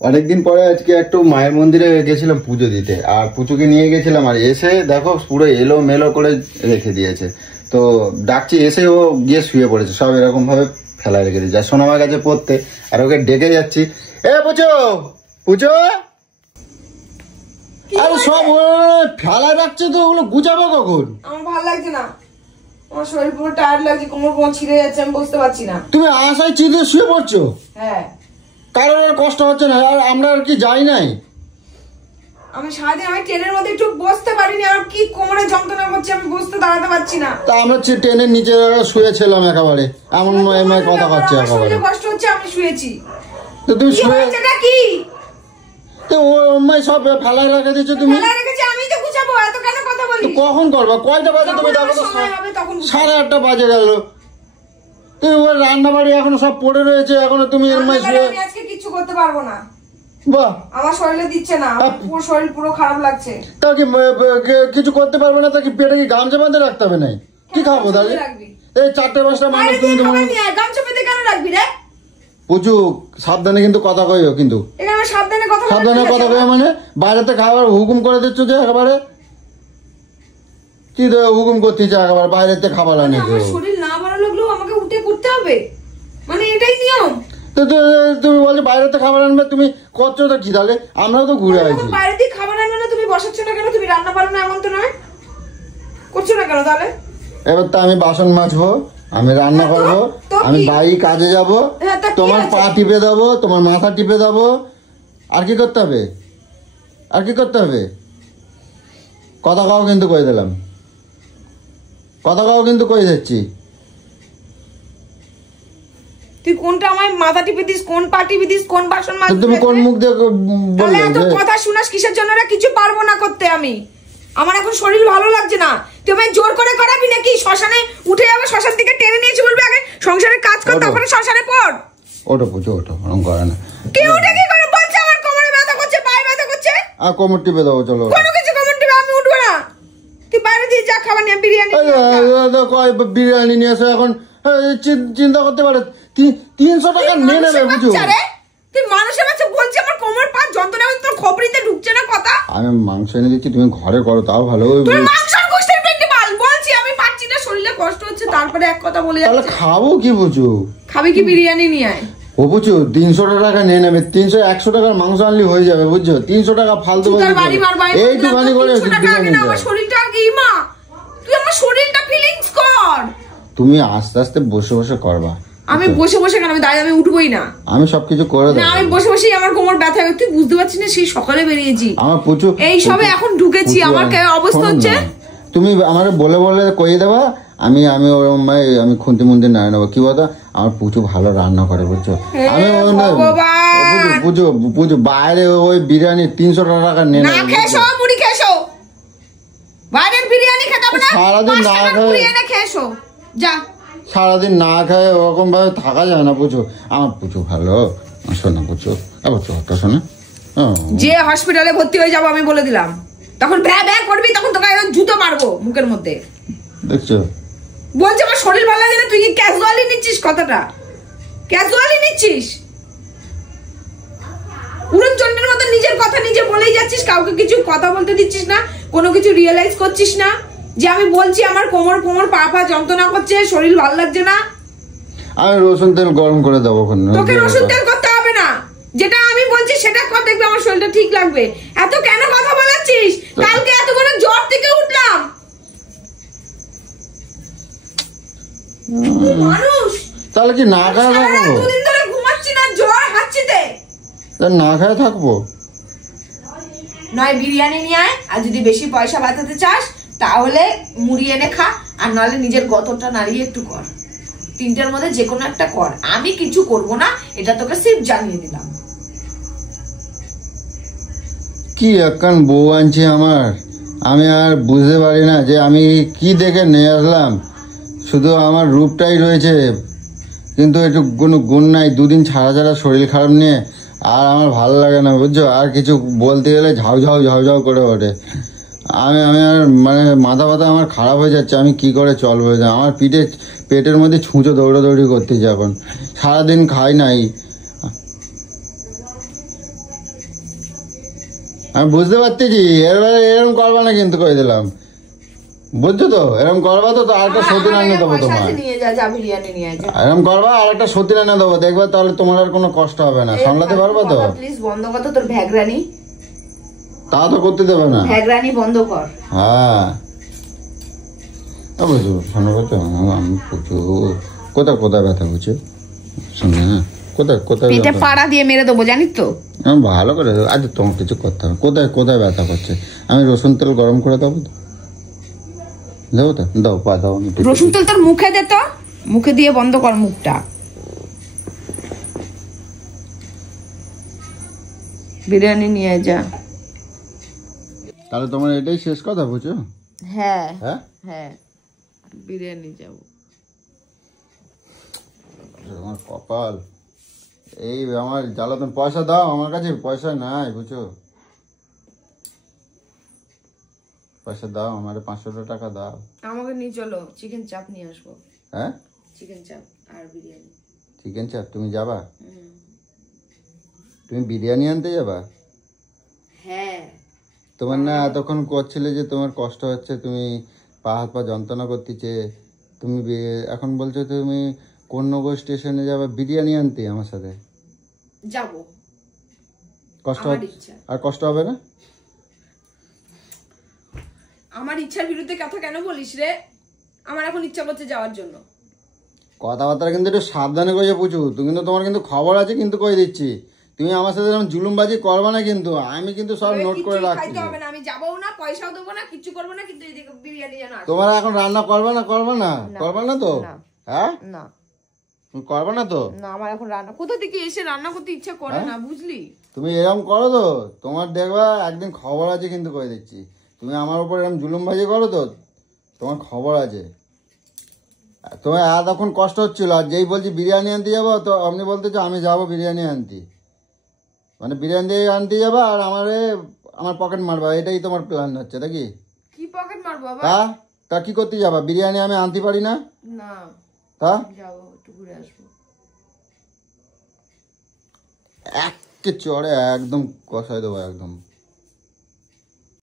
অনেকদিন পরে আজকে একটু মায়ের মন্দিরে গেছিলাম পুজো দিতে, আর পুজোকে নিয়ে গেছিলাম, আর এসে দেখো পুরো এলো মেলো করে রেখে দিয়েছে। তো ডাকছি, এসে ও গিয়ে শুয়ে পড়েছে, সব এরকম ভাবে ফেলায় রেখে দিয়েছে। সোনামার কাছে পড়তে, আর ওকে ডেকে যাচ্ছি, এ পুজো পুজো, আরে সব ফেলায় রাখছে, তো ওগুলো গুছাবো কখন? আমার ভালো লাগছে না, আমার শরীর পুরো টায়ার্ড লাগছে, কোমর কোমর ছিঁড়ে যাচ্ছে, আমি বুঝতে পারছি না। তুমি আশায় চিঁদে শুয়ে পড়ছো? হ্যাঁ। কারণ আর কষ্ট হচ্ছে না, আর আমরা আর কি যাই নাই। আমি সারাদিন আমি ট্রেনের মধ্যে একটু বসতে পারিনি, আমার কি কোমরে যন্ত্রণা করছে, আমি বসতে দাঁড়াতে পারছি না। তা আমরা ট্রেনের নিচে শুয়েছিলাম একেবারে, এমন কথা পাচ্ছি একেবারে। কষ্ট হচ্ছে, আমি শুয়েছি। তো তুমি শুয়ে কি তো ওই সব ফেলায় রেখে দিচ্ছ তুমি? আমি তো গুছাবো, এত কেন কথা বলি? কখন করবা? কয়টা বাজে তুমি? দেখো তো 8:30 বাজে গেল। তুমি ওই রান্না বাড়ি এখনো সব পড়ে রয়েছে, এখনো তুমি এর মাঝে শুয়ে। আমি আজকে কিছু করতে পারবো না। বাহ, আমার শরীরে দিচ্ছে না, পুরো শরীর পুরো খারাপ লাগছে। তা কি কিছু করতে পারবে না? তা কি পেটে কি গামছা বাঁধে রাখতে হবে? নাই কি খাবো তাহলে? এই 4-5টা মানুষ তুমি গামছা বেঁধে কেন রাখবি রে? পুচু সাবধানে কিন্তু কথা কইও, কিন্তু সাবধানে কথা কইও মানে বাইরেতে খাবার হুকুম করে দিচ্ছ যে একেবারে। কি হুকুম করতেছে একেবারে বাইরেতে খাবার আনে? আমার শরীর না ভালো লাগলেও আমাকে উঠে করতে হবে, মানে এটাই নিয়ম। তো তুমি বলছো বাইরেতে খাবার আনবে, তুমি করছো তো কি তাহলে? আমরাও তো ঘুরে আইছি। বাইরে দিয়ে খাবার আনবে না, তুমি বসাচ্ছ না কেন? তুমি রান্না পারো না এমন তো নয়, করছো না কেন তাহলে? এবার তো আমি বাসন মাজবো, আমি রান্না করবো, আমি বাড়ি কাজে যাব, তোমার পা টিপে দেবো, তোমার মাথা টিপে দেবো, আর কি করতে হবে? আর কি করতে হবে? কথা কাও কিন্তু কয়ে দিলাম, কথা কাও কিন্তু কয়ে যাচ্ছি। তুই কোনটা আমায় মাথা টিপে দিস, কোন পা টিপে দিস, কোন বাসন মাজবি? তুমি কোন মুখ দিয়ে বললে? এত কথা শুনাস কিসের জন্য? না কিছু পারবো না করতে আমি, আমার এখন শরীর ভালো লাগছে না। তুই আমায় জোর করে করাবি নাকি? শ্মশানে উঠে যাবে, শ্মশান থেকে টেনে নিয়েছি, বলবি আগে সংসারের কাজ কর, তারপরে শ্মশানে পড়। ওটা পুজো, ওটা ওরকম করে না। কি ওটা কি করে বলছে? আমার কোমরে ব্যথা করছে, পায়ে ব্যথা করছে। আর কোমর টিপে দাও, চলো। কোনো কিছু কোমর টিপে আমি উঠবো না। তুই বাইরে দিয়ে যা, খাবার নিয়ে বিরিয়ানি বিরিয়ানি নিয়ে এসে এখন চিন্তা করতে পারে 300 টাকা নিয়ে নেবে বুঝো। তুই মানুষের কাছে বলছি আমার কোমর পা যন্ত্রণা হচ্ছে, তোর খোপড়িতে ঢুকছে না কথা। আমি মাংস এনে দিচ্ছি, তুমি ঘরে করো, তাও ভালো। তুই মাংসের গোশতের পেটে মাল বলছি, আমি পাচ্ছি না, শরীরে কষ্ট হচ্ছে, তারপরে এক কথা বলে যাচ্ছে। তাহলে খাবো কি বুঝো? খাবি কি? বিরিয়ানি নিয়ে আয়। ও বুঝছো 300 টাকা নিয়ে নেবে, 100 টাকার মাংস আনলে হয়ে যাবে বুঝছো। 300 টাকা ফালতু এইটুখানি করে আমার শরীরটা কি মা, তুই আমার শরীরটা ফিলিংস কর। তুমি আস্তে আস্তে বসে বসে করবা। আমি বসে বসে কেন? আমি দাঁড়িয়ে আমি উঠবোই না। আমি সবকিছু করে দেবো। না আমি বসে বসেই আমার কোমর ব্যথা হয়, তুই বুঝতে পারছিস না? সেই সকালে বেরিয়েছি, আমার প্রচুর এই সবে এখন ঢুকেছি, আমার অবস্থা হচ্ছে। তুমি আমার বলে বলে কইয়ে দেবা, আমি আমি খুন্তি মুন্তি না নেবো। কি বলতো, আমার পুচু ভালো রান্না করে বুঝছো। আমি পুজো পুজো বাইরে ওই বিরিয়ানি 300 টাকা নিয়ে না খেয়েছো, মুড়ি খেয়েছো, বাইরের বিরিয়ানি খেতে হবে না। সারাদিন না খেয়েছো, যা। সারাদিন না খায় ওরকম ভাবে থাকা যায় না বুঝো। আমার পুচু ভালো শোনা বুঝছো। আবার চোখটা শোনা, যে হসপিটালে ভর্তি হয়ে যাবো আমি বলে দিলাম, তখন ভ্যা ভ্যা করবি, তখন তোকে জুতো মারবো মুখের মধ্যে। দেখছো বলছে আমার শরীর ভালো লাগে না, তুই কি ক্যাজুয়ালি নিচ্ছিস কথাটা? ক্যাজুয়ালি নিচ্ছিস, উড়নচণ্ডীর মতো নিজের কথা নিজে বলেই যাচ্ছিস, কাউকে কিছু কথা বলতে দিচ্ছিস না, কোনো কিছু রিয়েলাইজ করছিস না যে আমি বলছি আমার কোমর পা পা যন্ত্রণা করছে, শরীর ভালো লাগছে না। আমি রসুন তেল গরম করে দেবো। তোকে রসুন তেল করতে হবে না, যেটা আমি বলছি সেটা কর, দেখবি আমার শরীরটা ঠিক লাগবে। এত কেন কথা বলাচ্ছিস? কালকে এত বড় জ্বর থেকে উঠলাম, মানুষ তাহলে কি না খায় থাকবো? দুদিন ধরে ঘুমাচ্ছি না, জ্বর হাঁচিতে। না খায় থাকবো? নয় বিরিয়ানি নিয়ে আয়, আর যদি বেশি পয়সা বাঁচাতে চাস তাহলে মুড়ি এনে খা, আর নাহলে নিজের গতটা নাড়িয়ে একটু কর। তিনটার মধ্যে যে কোনো একটা কর, আমি কিছু করব না, এটা তোকে সিপ জানিয়ে দিলাম। কি একখান বউ আনছে আমার, আমি আর বুঝতে পারি না যে আমি কি দেখে নিয়ে আসলাম। শুধু আমার রূপটাই রয়েছে, কিন্তু একটু কোনো গুণ নাই। দুদিন ছাড়া ছাড়া শরীর খারাপ নিয়ে আর আমার ভালো লাগে না বুঝছো। আর কিছু বলতে গেলে ঝাউ করে ওঠে। আমি আর মানে মাথা ব্যথা আমার খারাপ হয়ে যাচ্ছে। আমি কি করে চলবো? আমার পেটের মধ্যে ছুঁচো দৌড়াদৌড়ি করতেছি এখন। সারাদিন খাই নাই। আমি বুঝতে পারতেছি, এবারে এরকম করবা না কিন্তু কই দিলাম, বুঝছো তো? এরকম করবা তো আরেকটা সতীন এনে দেবো তোমার। নিয়ে যা, যা বিরিয়ানি নিয়ে যা। এরকম করবা আরেকটা সতীন এনে দেবো, দেখবা তাহলে তোমার আর কোনো কষ্ট হবে না, সামলাতে পারবা তো? প্লিজ বন্ধ কর তো তোর ভ্যাগরানি, তা তো করতে দেবে না। ভ্যাগরানি বন্ধ কর। হ্যাঁ বুঝো, শোনো কথা, আমি প্রচুর কোথায় কোথায় ব্যথা করছে শুনে, হ্যাঁ কোথায় কোথায় পেটে পাড়া দিয়ে মেরে দেবো জানিস তো। আমি ভালো করে, আজ তোমার কিছু করতে হবে, কোথায় কোথায় ব্যথা করছে? আমি রসুন তেল গরম করে দেবো তো, দেবো তো, দাও পা দাও। রসুন তেল তোর মুখে দে তো, মুখে দিয়ে বন্ধ কর মুখটা। বিরিয়ানি নিয়ে যা। তাহলে তোমার এটাই শেষ কথা, বুঝছো? হ্যাঁ হ্যাঁ হ্যাঁ, বিরিয়ানি যাবো। আমার কপাল এই, আমার জ্বালাতন। পয়সা দাও, আমার কাছে পয়সা নাই, বুঝছো? পয়সা দাও, আমার 500 টাকা দাও। আমাকে নিয়ে চলো, চিকেন চাপ নিয়ে আসবো। হ্যাঁ চিকেন চাপ আর বিরিয়ানি। চিকেন চাপ তুমি যাবা? তুমি বিরিয়ানি আনতে যাবা? হ্যাঁ। তোমার না এতক্ষণ করছিলে যে তোমার কষ্ট হচ্ছে, তুমি পা হাত পা যন্ত্রণা করতেছে, তুমি এখন বলছো তুমি কোন্নগর স্টেশনে যাবা বিরিয়ানি আনতে আমার সাথে? যাব। কষ্ট আর কষ্ট হবে না? আমার ইচ্ছার বিরুদ্ধে কথা কেন বলিস রে? আমার এখন ইচ্ছা করছে যাওয়ার জন্য। কথাবার্তা কিন্তু একটু সাবধানে কইছে পুচু, তুমি কিন্তু, তোমার কিন্তু খবর আছে কিন্তু, কই দিচ্ছি তুমি আমার সাথে এরকম জুলুমবাজি করবা না কিন্তু, আমি কিন্তু সব নোট করে রাখছি। খাইতে হবে না, আমি যাবও না, পয়সাও দেবো না, কিছু করবো না, কিন্তু এদিকে বিরিয়ানি যেন আসে। তোমার এখন রান্না করবা না? করবা না? করবা না তো? হ্যাঁ না করবা না তো? না, আমার এখন রান্না, কোথা থেকে এসে রান্না করতে ইচ্ছা করে না, বুঝলি? তুমি এরকম করো তো, তোমার দেখবা একদিন খবর আছে কিন্তু, কই দিচ্ছি। তুমি আমার উপর এরকম জুলুমবাজি করো তো, তোমার খবর আছে। তোমার এতক্ষণ কষ্ট হচ্ছিল, আর যেই বলছি বিরিয়ানি আনতে যাবো তো আপনি বলতেছো আমি যাবো বিরিয়ানি আনতে, মানে বিরিয়ানি আনতে যাবা আর আমার পকেট মারবা, এটাই তোমার প্ল্যান হচ্ছে নাকি? কি পকেট মারবো বাবা? তা কি করতে যাবা? বিরিয়ানি আমি আনতে পারি না? না তা যাবো, একটু ঘুরে আসবো। একে চড়ে একদম কষাই দেবো একদম।